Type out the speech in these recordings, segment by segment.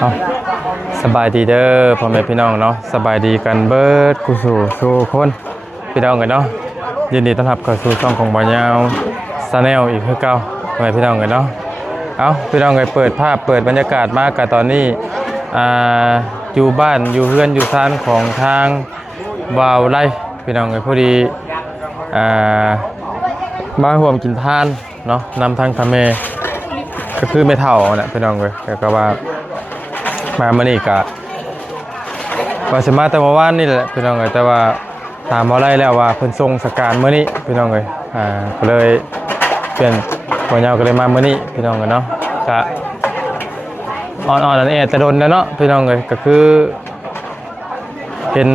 เอาสบายดีเด้อพ่อแม่พี่น้องเนาะสบายดีกันเบิดกูสู่คนพี่น้องกันเนาะยินดีต้อนรับเข้าสู่ช่องของบ่าวยาวซาแนลอีกคือเก่าพ่อแม่พี่น้องกันเนาะเอาพี่น้องกันเปิดภาพเปิดบรรยากาศมากกับตอนนี้อยู่บ้านอยู่เฮือนอยู่ซ่านของทางบ่าวไร่พี่น้องกันพอดีมาร่วมกินทานเนาะนำทางทำเมก็คือไม่เท่านะพี่น้องเลยแต่ก็ว่ามาเมื่อนี้กะว่าสมาแต่เมื่อวานนี่แหละพี่น้องเลยแต่ว่าถามมาไล่แล้วว่าเพิ่นทรงสการเมื่อนี้พี่น้องเลยก็เลยเปลี่ยนหัวเงาก็เลยมาเมื่อนี้พี่น้องกันเนาะกะอ่อนๆนั่นเองแต่โดนแล้วเนาะพี่น้องเลยก็คือเป็น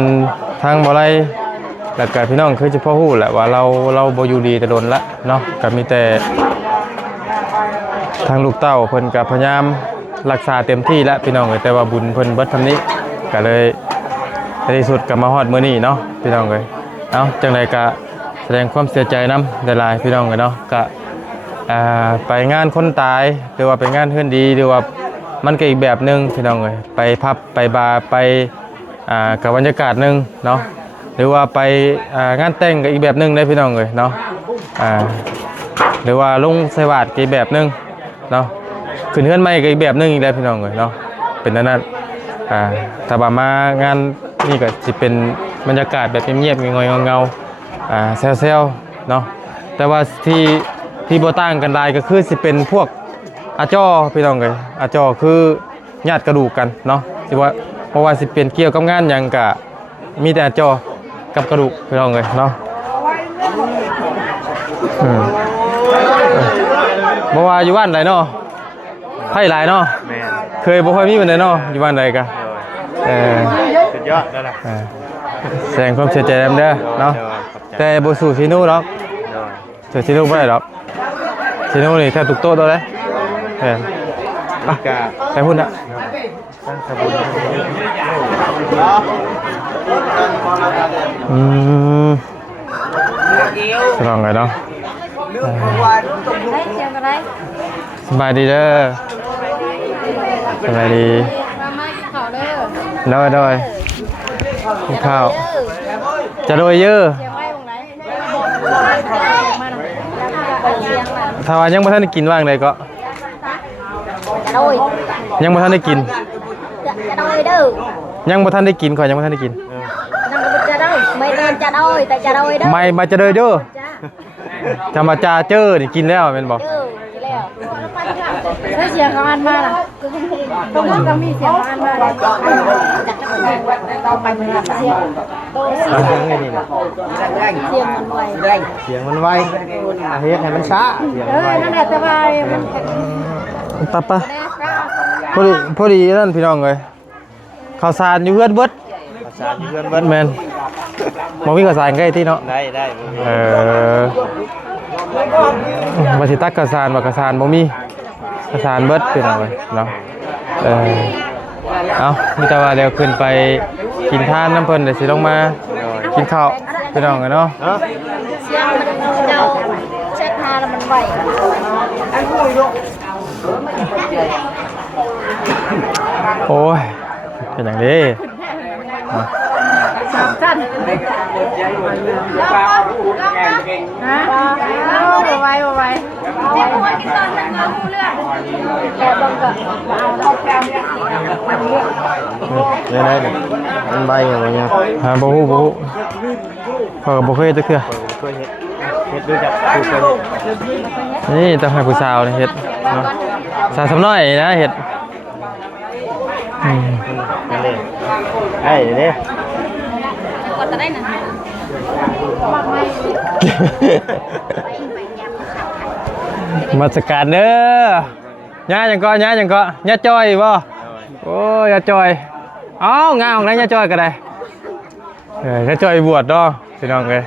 ทางบ่ไล่แล้วก็พี่น้องคือเฉพาะฮู้แหละว่าเราบ่อยู่ดีแต่โดนละเนาะก็มีแต่ทางลูกเต้าเพิ่นก็พยายามรักษาเต็มที่แล้วพี่น้องเอ้ยแต่ว่าบุญเพิ่นเบิดทำนี้ก็เลยในที่สุดก็มาฮอดมื้อนี้เนาะพี่น้องเอ้ยเอ้าจังไดก็แสดงความเสียใจนำหลายๆพี่น้องเอ้ยเนาะก็ไปงานคนตายหรือว่าไปงานเฮือนดีหรือว่ามันก็อีกแบบนึงพี่น้องเอ้ยไปพับไปบาร์ไปกับบรรยากาศนึงเนาะหรือว่าไปงานแต่งก็อีกแบบนึงได้พี่น้องเอ้ยเนาะหรือว่าลงใส่บาตรก็อีกแบบนึงเนาะขึ้นเฮือนใหม่ก็อีกแบบนึงอีกแล้วพี่น้องเอ้ยเนาะเป็นนั้นถ้าบ่ามางานนี่ก็สิเป็นบรรยากาศแบบเงียบๆงอยๆเงาๆแซวๆเนาะแต่ว่าที่บ่ต่างกันหลายก็คือสิเป็นพวกอาจ้อพี่น้องเอ้ยอาจ้อคือญาติกระดูกกันเนาะสิว่าเพราะว่าสิเป็นเกี่ยวกับงานหยังก็มีแต่อาจ้อกับกระดูกพี่น้องเอ้ยเนาะบ่ว่าอยู่บ้านใดเนาะไผหลายเนาะเคยบ่ค่อยมีปานใดเนาะอยู่บ้านใดกะสุดยอดแล้วล่ะแสดงความเสียใจนำเด้อเนาะแต่บ่สู้ซิโน่ดอกซิโน่บ่ได้ดอกซิโน่นี่แทบทุกโต๊ะตัวเลยไปพุ่นน่ะสลองไงเนาะสบายดีเด้อสบายดีโดยกินข้าวจะโดยเยอะถ้าว่ายังไม่ทันได้กินว่างเลยก็ยังไม่ทันได้กินยังไม่ทันได้กินขอยังไม่ทันได้กินไม่มาจะโดยเด้อจะมาจ่าเจอนี่กินแล้วเป็นบอกได้เสียงเขาอันมาล่ะตรงนั้นก็มีเสียงเขาอันมาเราไปเหมือนกับเสียงเสียงไงนี่นะเสียงมันไวเสียงมันไวเฮ็ดให้มันช้าเสียงมันไวนั่นแหละแต่ว่ามันตับปะพอดีนั่นพี่น้องเลยข้าวสารอยู่เพื่อนเบิดภาษาเพื่อนเบิดแมนมองวิ่งข้าวสารใกล้ที่เนาะได้มาสิตักข้าวสารว่าข้าวสารบ่มีข้าวสารเบิดพี่น้องเลยเนาะเอามีแต่ว่าเดี๋ยวขึ้นไปกินทานน้ำเพิ่นเดี๋ยวสิลงมากินข้าวพี่น้องกันเนาะเสียงมันเจ้าเช็ดหาแล้วมันไวโอ้ยเป็นอย่างนี้สามท่านฮะไวเจ็บหัวกินตอนนั้นเราเรื่องแต่บางก็เอาแล้วได้มันใบอะไรเงี้ยบ่ฮู้พอกับบ่เคยจะเทื่อเคยเฮ็ดด้วยกับผู้เคยเฮ็ดนี่ต้องให้ผู้สาวเฮ็ดเนาะสาวสำน้อยนะเฮ็ดนั่นเลยไอ้เด้ก็จะได้นะมาสกัดเด้อย่าจังก็ย่าจ้อยบ่โอ้ย่าจ้อยเอ้างาของนั้นย่าจ้อยก็ได้ย่าจ้อยบวชเนาะพี่น้องเอ้ย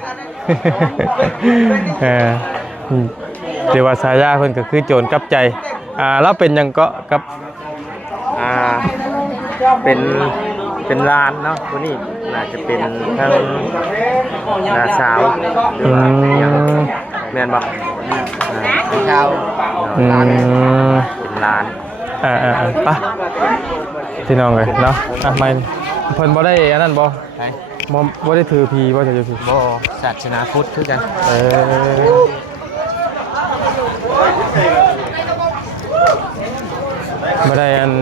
เดี๋ยวว่าสายาเพิ่นก็คือโจรกับใจแล้วเป็นหยังก็กับเป็นลานเนาะคนนี้น่าจะเป็นทั้งนาสาวหรือว่าแม่นบ่เช้าลานเป็นลาน ไปพี่น้องเลยเนาะไม่เพิ่นบ่ได้อันนั้นบ่ ไป บ่ได้ถือพีบ่ถือพี บ่ศาสนาพุทธคือกัน บ่ได้อัน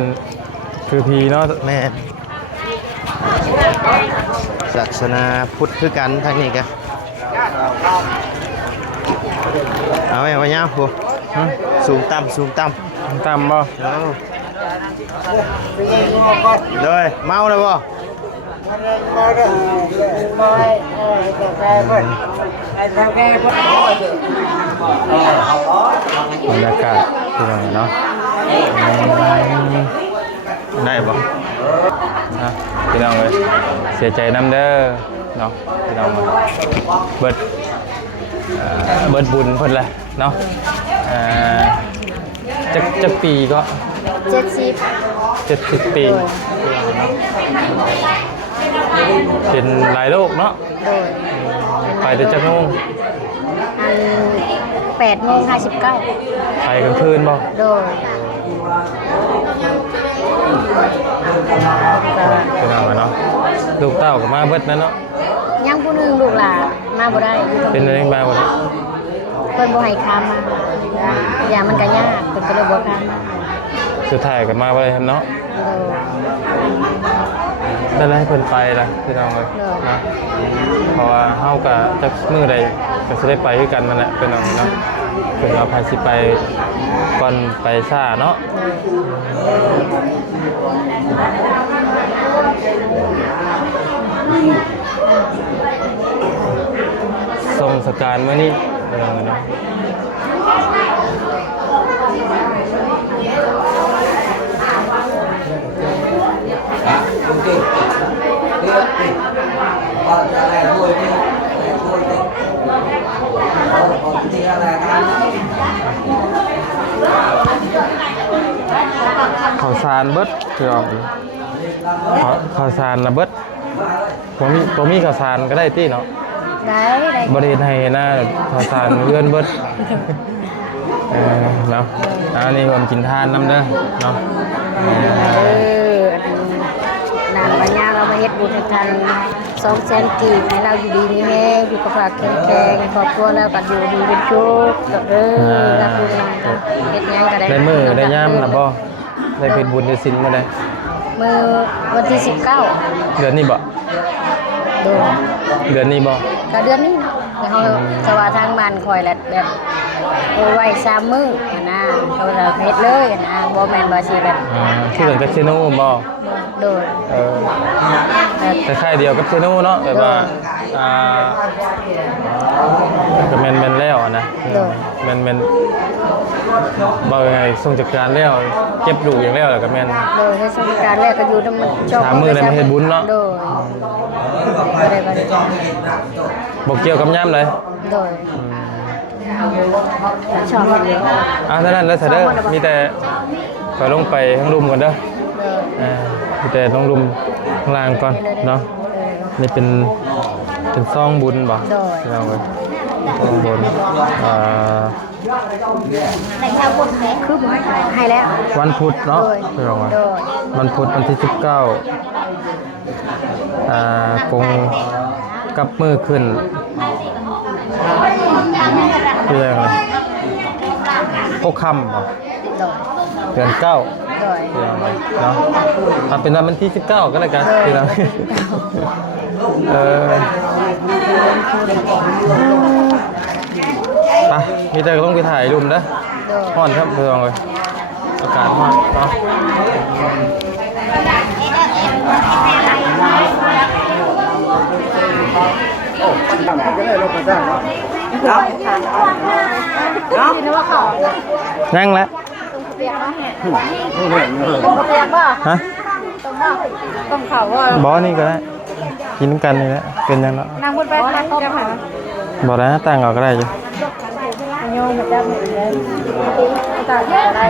ถือพีเนาะ แม่ศาสนาพุทธคือกันทางนี้กันเอาไว้ว่าย่าพูสูงต่ำสูงต่ำ ตามบ่ เอาเลยเมาเลยบ่ บรรยากาศพี่น้องเนาะ ได้บ่ พี่น้องเลยเสียใจน้ำเด้อเนาะพี่น้องเบิดบุญเพิ่นแหละเนาะจักปีก็ 70 70 ปีเป็นหลายโลกเนาะ โดย ไปแต่จักโมง 8:59 ไปกลางคืนบ่ โดย พี่น้องเนาะลูกเต้าก็มาเบิดนั่นเนาะ ยังผู้หนึงลูกหลานมาบ่ได้ เป็นอะไรมาบ่เนี่ย เพิ่นบ่ให้ข้ามมาอย่างมันก็ยากเพิ่นก็เลยบ่ข้ามมา สุดท้ายก็มาบ่ได้เนาะ โดย ได้ให้เพิ่นไปล่ะพี่น้องเลยนะเพราะว่าเฮาก็จักมื้อใดก็สิได้ไปคือกันนั่นแหละพี่น้องเนาะเพิ่นว่าพาสิไปก่อนไปซ่าเนาะส่งสการมื้อนี้พี่น้องเนาะข้าวสารเบิดพี่น้องข้าวสารน่ะเบิดบ่มีข้าวสารก็ได้ติเนาะ ได้ บริเวณให้หน้าข้าวสารเลื่อนเบิดเนาะอันนี้ผมกินทานน้ำเด้อเนาะ นางปัญญาเรามาเฮ็ดบุญให้ทัน200,000 กีบให้เราอยู่ดีมีแรงอยู่กับฝากแข็งแรงครอบครัวแล้วก็อยู่ดีเป็นสุขรับรู้นำเฮ็ดหยังก็ได้ ได้มือได้ย่ำนะบ่ได้เป็นบุญได้สินมาได้ มื้อวันที่19 เดือนนี้บ่ โดย เดือนนี้บ่ ก็เดือนนี้นะเฮาจะว่าทางบ้านคอยแล้วแบบไว้3มื้อนะเขาเราเฮ็ดเลยนะบ่แม่นว่าสิแบบ ที่เหมือนกับเชโน่บ่ โดย คล้ายๆเดียวกับเชโน่เนาะแบบว่าก็แม่นแล้วนะแม่นบ่ยังไงส่งจัดการแล้วเก็บลูกอย่างแล้วแล้วก็แม่น โดยให้สงการแรกก็อยู่นำมันชอบ 3 มื้อได้มาเฮ็ดบุญเนาะ โดยบ่ได้ บ่เกี่ยวกับย่ำเลย โดยชอบมันเลย เท่านั้นแล้วเสร็จเด้อมีแต่ขอลงไปข้างรุมก่อนเด้อมีแต่ลงรุมข้างล่างก่อนเนาะนี่เป็นซองบุญบ่เอาไว้ซองบุญแต่ชาวบุญแท้คือบ่ให้แล้ว วันพุธเนาะ โดย เอาไว้วันพุธวันที่19กงกับมือขึ้นคืออะไรพวกคำบ่ โดย เดือน9 โดย เนาะเป็นวันที่19ก็แล้วกันพี่น้องไปมีแต่ต้องไปถ่ายรูปนะฮ้อนครับเพื่อนเลยอากาศฮ้อนเนาะนั่งแล้ว เปียกบ่เปียกบ่ ฮะ ต้มข้าวบ่ บอนี่ก็ได้กินกันนี่แหละเป็นยังแล้ว นางบุญไปทานจะหา บอกแล้วตั้งเอาก็ได้อยู่ โยมมาจับหนึ่งเลยตาได้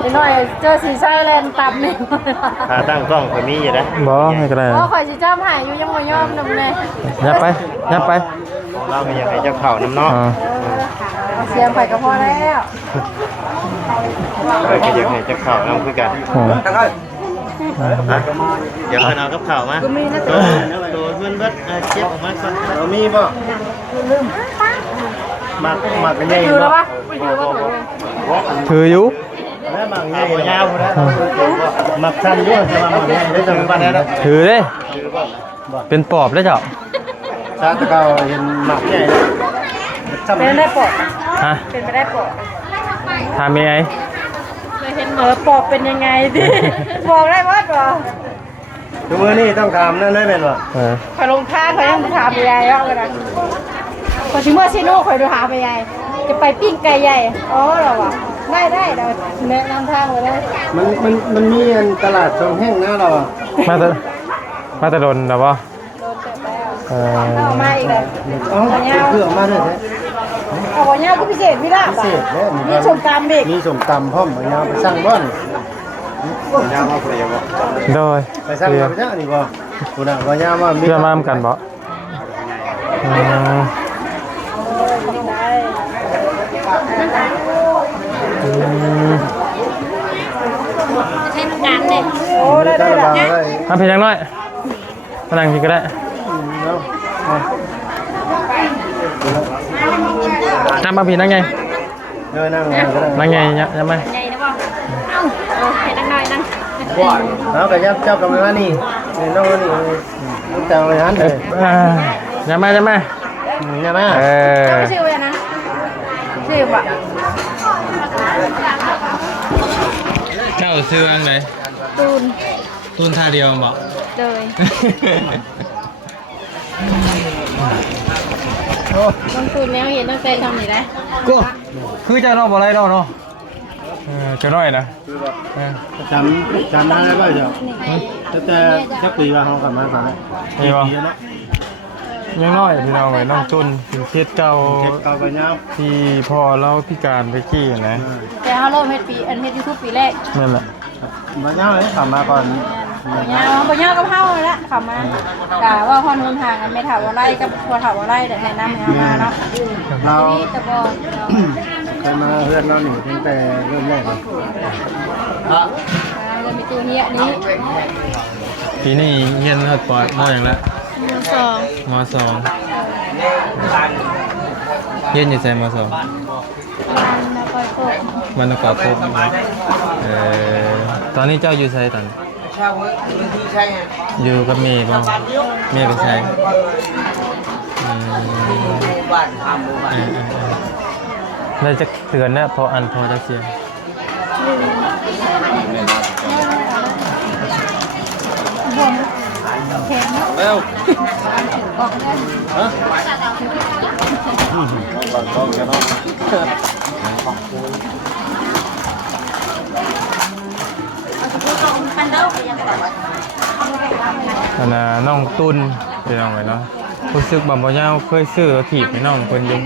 นิดหน่อยเจอสีไซเลนตับหนึ่ง ขาตั้งกล้องก็มีอยู่นะ บอไม่ก็ได้ เพราะข่อยสีจ้าหายอยู่ยังไม่ยอมนำเลย ยับไปยับไป เราก็อยากให้เจ้าเข่าน้ำเนาะ เสียงข่อยก็พอแล้ว ก็อยากให้จะข่าวน้ำคือกัน โอ้ เดี๋ยวเอากับข่าวมาตัวเพื่อนเบิดเจ็บออกมาก่อนเอามีบ่หมักใหญ่บ่ ถืออยู่ แล้วหมักใหญ่ยาวนะหมักสั้นด้วยแต่ว่าหมักใหญ่ได้จังปานนั้น ถือเด้เป็นปอบได้เจ้า ชาตะเกาเห็นหมักใหญ่ เป็นได้ปอก ฮะ เป็นไปได้ปอก ทำยังไง เลยเห็นปอกเป็นยังไงดิบอกได้ว่าปอก ทุกมื้อนี้ต้องทำนั่นได้แม่นบ่ คอยลงท่าเขายังถามไปยายว่ากันพอถึงเมื่อซีโน่คอยดูหาไปยายจะไปปิ้งไก่ใหญ่อ๋อเหรอวะได้เราแนะนำทางเลยได้ มันมีอันตลาดทรงแห้งนะเราอ่ะ มาตะดนนะบ่ โดนเจ็บแล้วเอามาอีกเลย เอ้าเพื่อมาด้วยแท้ เอาหัวเงาผู้พิเศษพี่ลาบ พิเศษแล้ว มีชมตามเด็ก มีสมตำพร้อมบ่ยาวไปสั่งบ่อนยาวมาเปรียบบ่ โดย ไปสั่งมาจ้ะนี่บ่ผู้น่ะบ่ยาวมามี เพื่อมาทำกันบ่อืม ใช้งานเนี่ยโอ้ได้ ได้ ได้ ได้ ทำเพียงอย่างน้อยมานั่งพี่ก็ได้จำมาพี่นั่งไง เดินนั่งก็ได้ นั่งไงเนี่ยยังไง ใหญ่นะบ่เอ้าเห็นนั่งหน่อยนั่ง เอาก็ยับเจ้ากับมานี่น้องนี่ต้องแต่งเลยฮั่นเลย ยังไงยังไง เนี่ยมา ชื่ออะไรนะชื่อว่า เจ้าซื้ออันไหน ตูน ตุนท่าเดียวบ่ เลยลงตูนแล้วเห็นตั้งแต่ทำนี่ได้ ก็คือเจ้าน้องบ่ไรน้องเนาะเจ้าน้อยนะ จำได้บ่เจ้าแต่จักปีว่าเฮากลับมาตอนนั้น นี่บ่ยังน้อยพี่น้องเอ้ยน้องตุนเป็นเคสเก่า เก็บเก่าไปยาว ที่พ่อเราพิการไปกี้นะ แต่เขาเริ่มเฮ็ดปีอันเฮ็ดยูทูบปีแรก นั่นแหละ บ่ยาวเลยกลับมาก่อน ปัญญากับเฮาเลยละขับมาด่าว่าพอนูนห่างกันไม่ถาวรไล่กับพอถาวรไล่แต่แนะนำมาเนาะ เรา นี่ตะบอ เคยมาเพื่อนเราหนีตั้งแต่เริ่มแรกเลย เรามีตัวเฮียนี้ ปีนี้เรียนฮอดปอดมออย่างละ สอง มสองเรียนอยู่ไสมสอง แล้วก็โคก มันต้องกอดพบตอนนี้เจ้าอยู่ไสตอนอยู่กับเมย์บ่เมย์เป็นไสได้จะเตือนนะพออันพอจะเสียแล้วน้องตุนเป็นน้องไงเนาะรู้สึกบ่ยาวเคยซื้อถีบให้น้องเพิ่นอยู่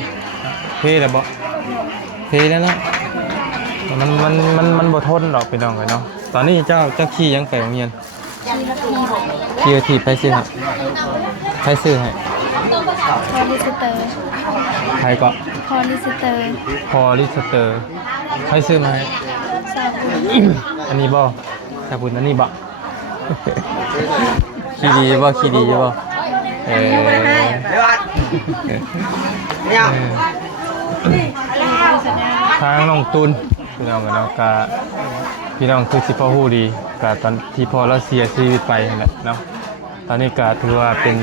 เท่แล้วบ่เท่แล้วเนาะมันบ่ทนหรอกเป็นน้องไงเนาะตอนนี้เจ้าขี่ยังไปโรงเรียนขี่ถีบไปซื้อครับใครซื้อให้ พอลิสเตอร์ ใครก็ พอลิสเตอร์ พอลิสเตอร์ใครซื้อมาให้ ซาบุ อันนี้บ่สาบุญอันนี้บ่ ขี้ดีบ่ขี้ดีบ่ทางน้องตุนพี่น้องเนาะกะพี่น้องคือสิพ่อฮู้ดีกะตอนที่พ่อเราเสียชีวิตไปนั่นแหละเนาะตอนนี้กะถือว่าเป็น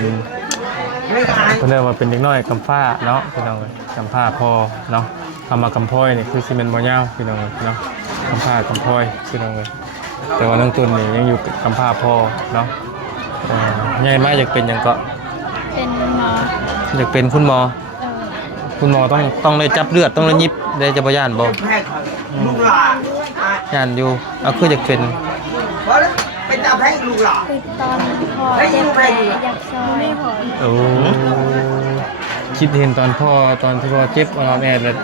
เรียกว่าเป็นเด็กน้อยกำพร้าเนาะพี่น้องกำพร้าพ่อเนาะคำว่ากำพร้อยนี่คือสิเป็นบ่ยาวพี่น้องเนาะกำพร้ากำพร้อยพี่น้องแต่ว่าน้องตุนนี่ยังอยู่กำพร้าพ่อเนาะใหญ่มากอยากเป็นหยังก็ เป็นหมอ อยากเป็นคุณหมอคุณหมอต้องได้จับเลือดต้องได้ยิบได้จะบ่ย่านบ่ย่านอยู่เอาคืออยากเป็น เป็นตาแพ้ลูกหล่อ ติดตอนพอเจ็บแผลอยากซอยไม่พอ โอ้คิดเห็นตอนพ่อตอนที่พ่อเจ็บอ่อนแอแล้ว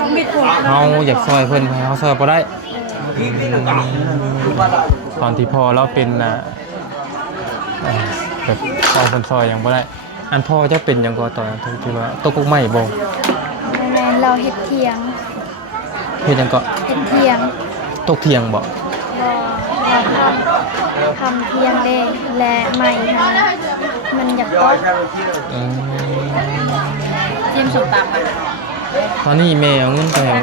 ต้องบิดหัว เฮาอยากซอยเพิ่นเฮาซอยบ่ได้ตอนที่พ่อเราเป็นน่ะแบบเอาเพิ่นซอยหยังบ่ได้อันพ่อจะเป็นหยังก็ตอนที่ว่าตกกกไม้บ่ แม่เราเฮ็ดเทียง เฮ็ดหยังก็ เป็นเทียง ตกเที่ยงบ่ รอทำเทียงได้และใหม่ค่ะมันอยากตก อืม จิ้มสุดตำอ่ะ ตอนนี้แม่เอาเงินไปให้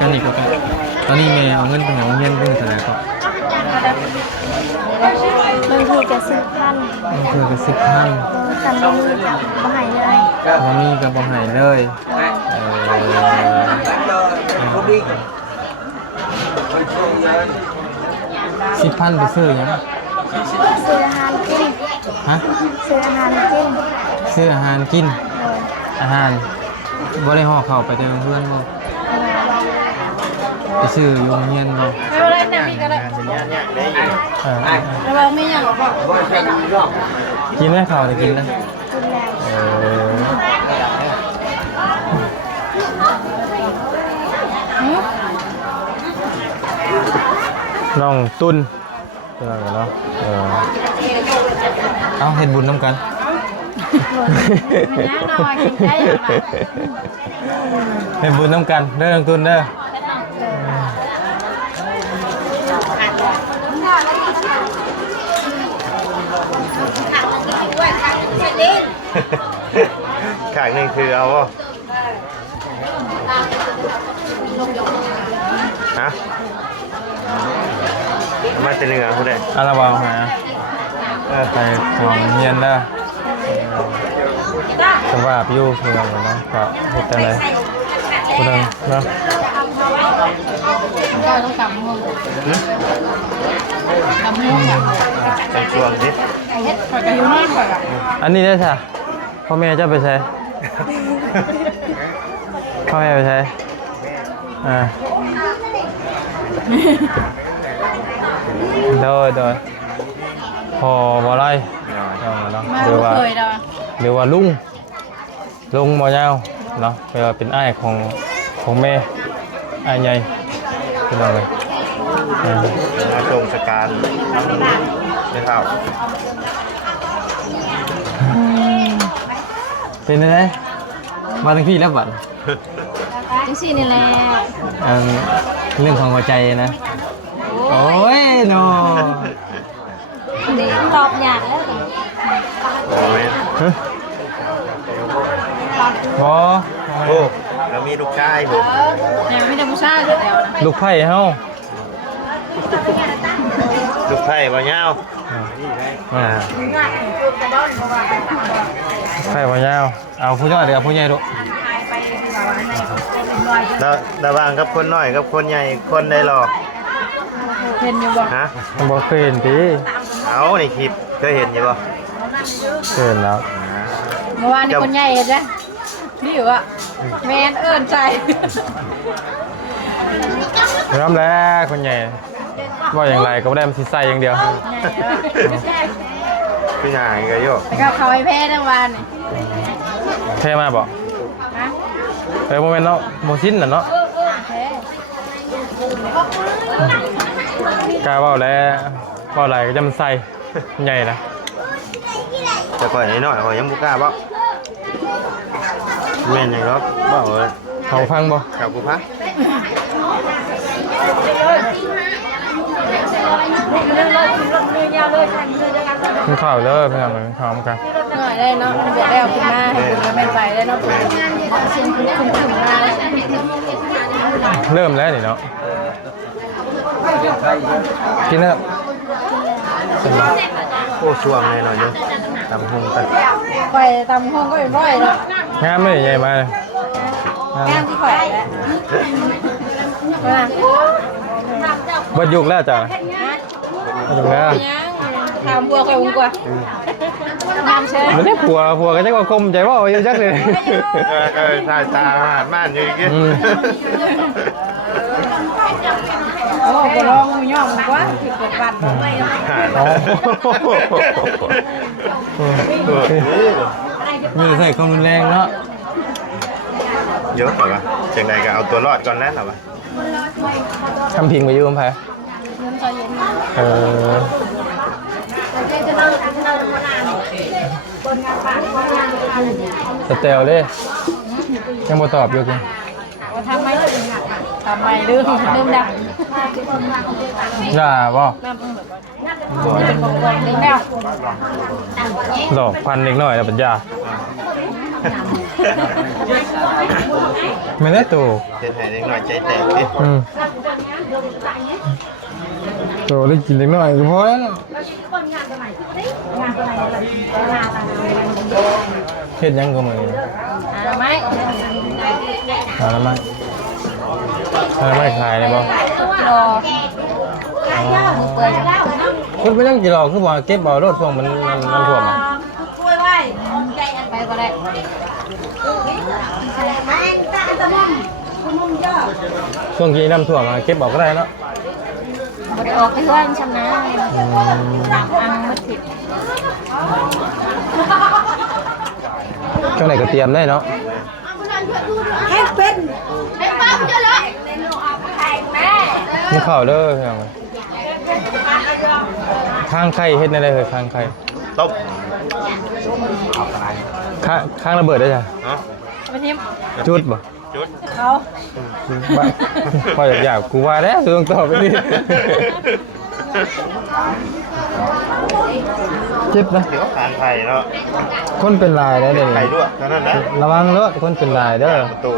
กันอีกก็ตอนนี้แม่เอาเงินไปให้โรงเรียนเพิ่นเท่าไหร่ก็ บางทีจะ10,000 คือก็10,000 จำไม่มีจับบ่ใหายเลย บ่มีก็บ่ให้เลย10,000ไปซื้อหยัง ซื้ออาหารกิน ฮะ ซื้ออาหารกิน ซื้ออาหารกินอาหารบ่ได้ห่อข้าวไปแต่โรงเรียนบ่ไปซื้ออยู่โรงเรียนบ่ ไม่เป็นไรนะพี่ก็ได้ สัญญาณเนี่ยได้ยิน แล้วเราไม่อยากบอก กินได้ข้าวได้กินนะ กินแล้ว เออน้องตุนเป็นอะไรเนาะเอาเฮ็ดบุญน้ำกัน มันน่านอนกินได้ยังไง เฮ็ดบุญน้ำกันเด้อน้องตุนเด้อ ขางหนึ่งคือเอาบ่ฮะเอามาจะเหนือคุณได้ อาระวังหาไปของเฮียนเด้อสภาพอยู่คือกันเนาะก็เฮ็ดจังได๋ผู้นึงเนาะ ก็ต้องกลับห้องกลับห้องอ่ะ เป็นช่วงที่ ขอยก็อยู่นอนก่อนอ่ะ อันนี้ได้ค่ะพ่อแม่จะไปใช้พ่อแม่ไปใช้โดยพอบ่ไรเนาะหรือว่าลุงบ่ยาวเนาะเป็นอ้ายของแม่อ้ายใหญ่เป็นอะไร มาตรงสการไม่เท่า เป็นไงมาทั้งพี่แล้วบัด จังซี่นี่แหละ เรื่องของหัวใจนะโอ้ยโน นี่ตอบยากแล้ว โอ้ย บอ โอ้แล้วมีลูกชายผม ยังไม่ได้ผู้ชายเลยแล้วนะ ลูกไผ่เฮา ลูกไผ่บ่ยาว ไผ่บ่ยาวเอาผู้น้อยเดี๋ยวเอาผู้ใหญ่ดู แล้วระหว่างกับคนน้อยกับคนใหญ่คนได้หรอ เห็นอยู่บ่ ฮะ บ่เคยเห็นติ เอาในคลิปเคยเห็นอยู่ป่ะ เคยเห็นแล้ว เมื่อวานนี่คนใหญ่เห็นไหมนี่อยู่อ่ะแมนเอิ้นใจ น้ำแล้วคนใหญ่ว่าอย่างไรก็ไม่ได้มันสิใส่อย่างเดียว พี่นายก็โยก แล้วก็เขาไอ้แพ้ทั้งวันนี่ เท่มากบ่ ฮะ โมเมนต์เนาะโมซินน่ะเนาะ แพ้ กล้าเว่าแล้วเว่าอะไรก็จะมันใส่ใหญ่นะ แต่ก่อนนิดหน่อยเขายังบุกล้าบ่แม่นยังครับบ่เลย เขาฟังบ่ กับกูพัก มันข่าวเด้อเพื่อนมันข่าวมันกัน หน่อยได้เนาะมันจะได้เอาขึ้นมาให้คุณก็ไม่ไปได้เนาะคุณคุณถึงมา เริ่มแล้วนี่เนาะกินแล้ว โอ้ช่วงเลยหน่อยนึงตำหงตัด ไปตำห้องก็เป็นร้อยเนาะ งามเลยใหญ่มาเลย แก้มที่ข่อยแล้วมา บัดยุกแล้วจ้ะบัดยุกแล้ว ทำบัวข่อยอุ้งกว่าน้ำเชิญ ไม่ได้ผัวก็จะว่าคมใจว่าเอาอยู่จักเลย ใช่ตาม่านอยู่อีก โอ้ไปลองมือย่อมกว่าผิดกฎบัตรไป มีใส่ความรุนแรงเนาะ เยอะกว่าจังใดก็เอาตัวรอดก่อนแล้วครับ ทำพิงไปอยู่กำแพง เงินใจเย็น อสเตลเลยยังบ่ตอบอยู่กิน ว่าทำไมถึงอ่ะ ทำไมลืมดับ ย่าบ่ เป็นของกองลืมแล้ว ดอกพันอีกหน่อยแล้วปัญญาไม่ได้ตัว เด็ดให้เล็กน้อยใจแตกดิ ตัวได้กินเล็กน้อยก็พอแล้วเฮ็ดยังก็มือ ไหม แล้วไม่ขายเลยบ่ รอเปิด คุณไม่ต้องกี่ดอกคือว่าเก็บบ่อรถพวกมันท่วม ไปก็ได้ ช่วงที่น้ำท่วมเก็บบ่อก็ได้เนาะ บ่ได้ออกไปเพื่อนชำนาญอังมัดผิด ช่วงไหนก็เตรียมได้เนาะ เป็นป้าเยอะเลยแม่ นี่ข้าวเด้อพี่น้องข้างไข่เฮ็ดได้เลยข้างไข่ ต้ม ข้างระเบิดได้จ้ะ เนาะ ไปทิม จุดบ่ จุด เขา บ้าพออยากกูว่าแล้วต้องตอบไปดิเจ็บนะ เดี๋ยวทานไข่เนาะ คนเป็นลายได้เดี๋ยว ไข่ นี้ ด้วยเท่านั้นนะ ระวังเด้อคนเป็นลายเด้อ ประตู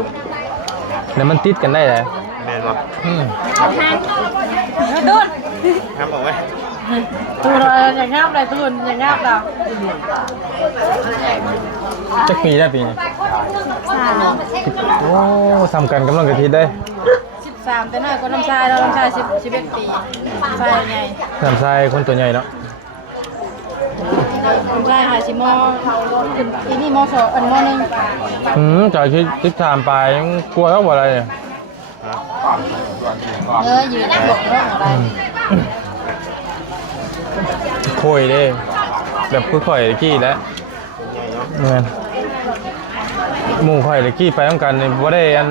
เดี๋ยวมันติดกันได้เลย แม่นบ่ เอาทางดุน ทำบอกไหม ตูนอย่างงับเลยตูนอย่างงับเรา จักปีได้ปีนี้โอ้ทำกันกำลังกะทิได้ 13แต่น้อยกว่าน้ำชายเราน้ำชาย11 ปีชายไง น้ำทรายคนตัวใหญ่เนาะ น้ำชายหาชิมอขึ้นที่นี่มอ2อันม.1จากที่13ปลายยังกลัวแล้วบ่อะไรเนี่ย ยืนบอกเรื่องอะไร โคยเด้แบบคือข่อยตะกี้แล้วเงินหมู่ข่อยตะกี้ไปน้ำกันนี่บ่ได้อัน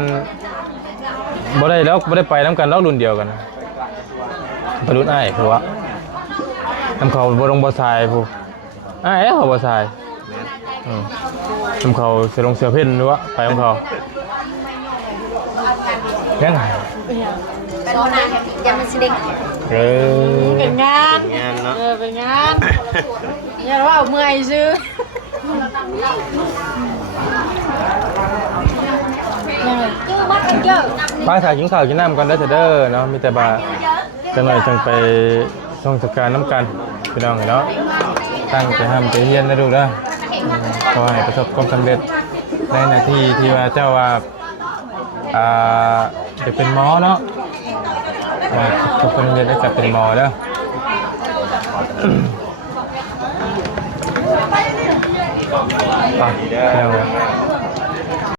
บ่ได้แล้วบ่ได้ไปน้ำกันแล้วรุ่นเดียวกันไปรุ่นอ้ายคือว่าน้ำเขาบ่ลงบ่ทรายผู้อ้ายเขาบ่ทรายน้ำเขาเสือลงเสือเพ่นหรือว่าไปน้ำเขายังไง โซนาอย่ามันสิเด็ก เป็นงาน งานเนาะ เป็นงานอย่าว่าเมื่อยซื้อคือมัดกันเยอะ ป้าถ่ายกินข้าวกินน้ำกันได้เถอะเด้อเนาะมีแต่บาจังหน่อยจังไปช่องสการน้ำกันพี่น้องเนาะตั้งใจทำใจเย็นนะดูนะขอให้ประสบความสำเร็จในหน้าที่ที่ว่าเจ้าว่าจะเป็นหมอเนาะทุกคนเรียนได้จะเป็นหมอเด้อไปพี่น้อง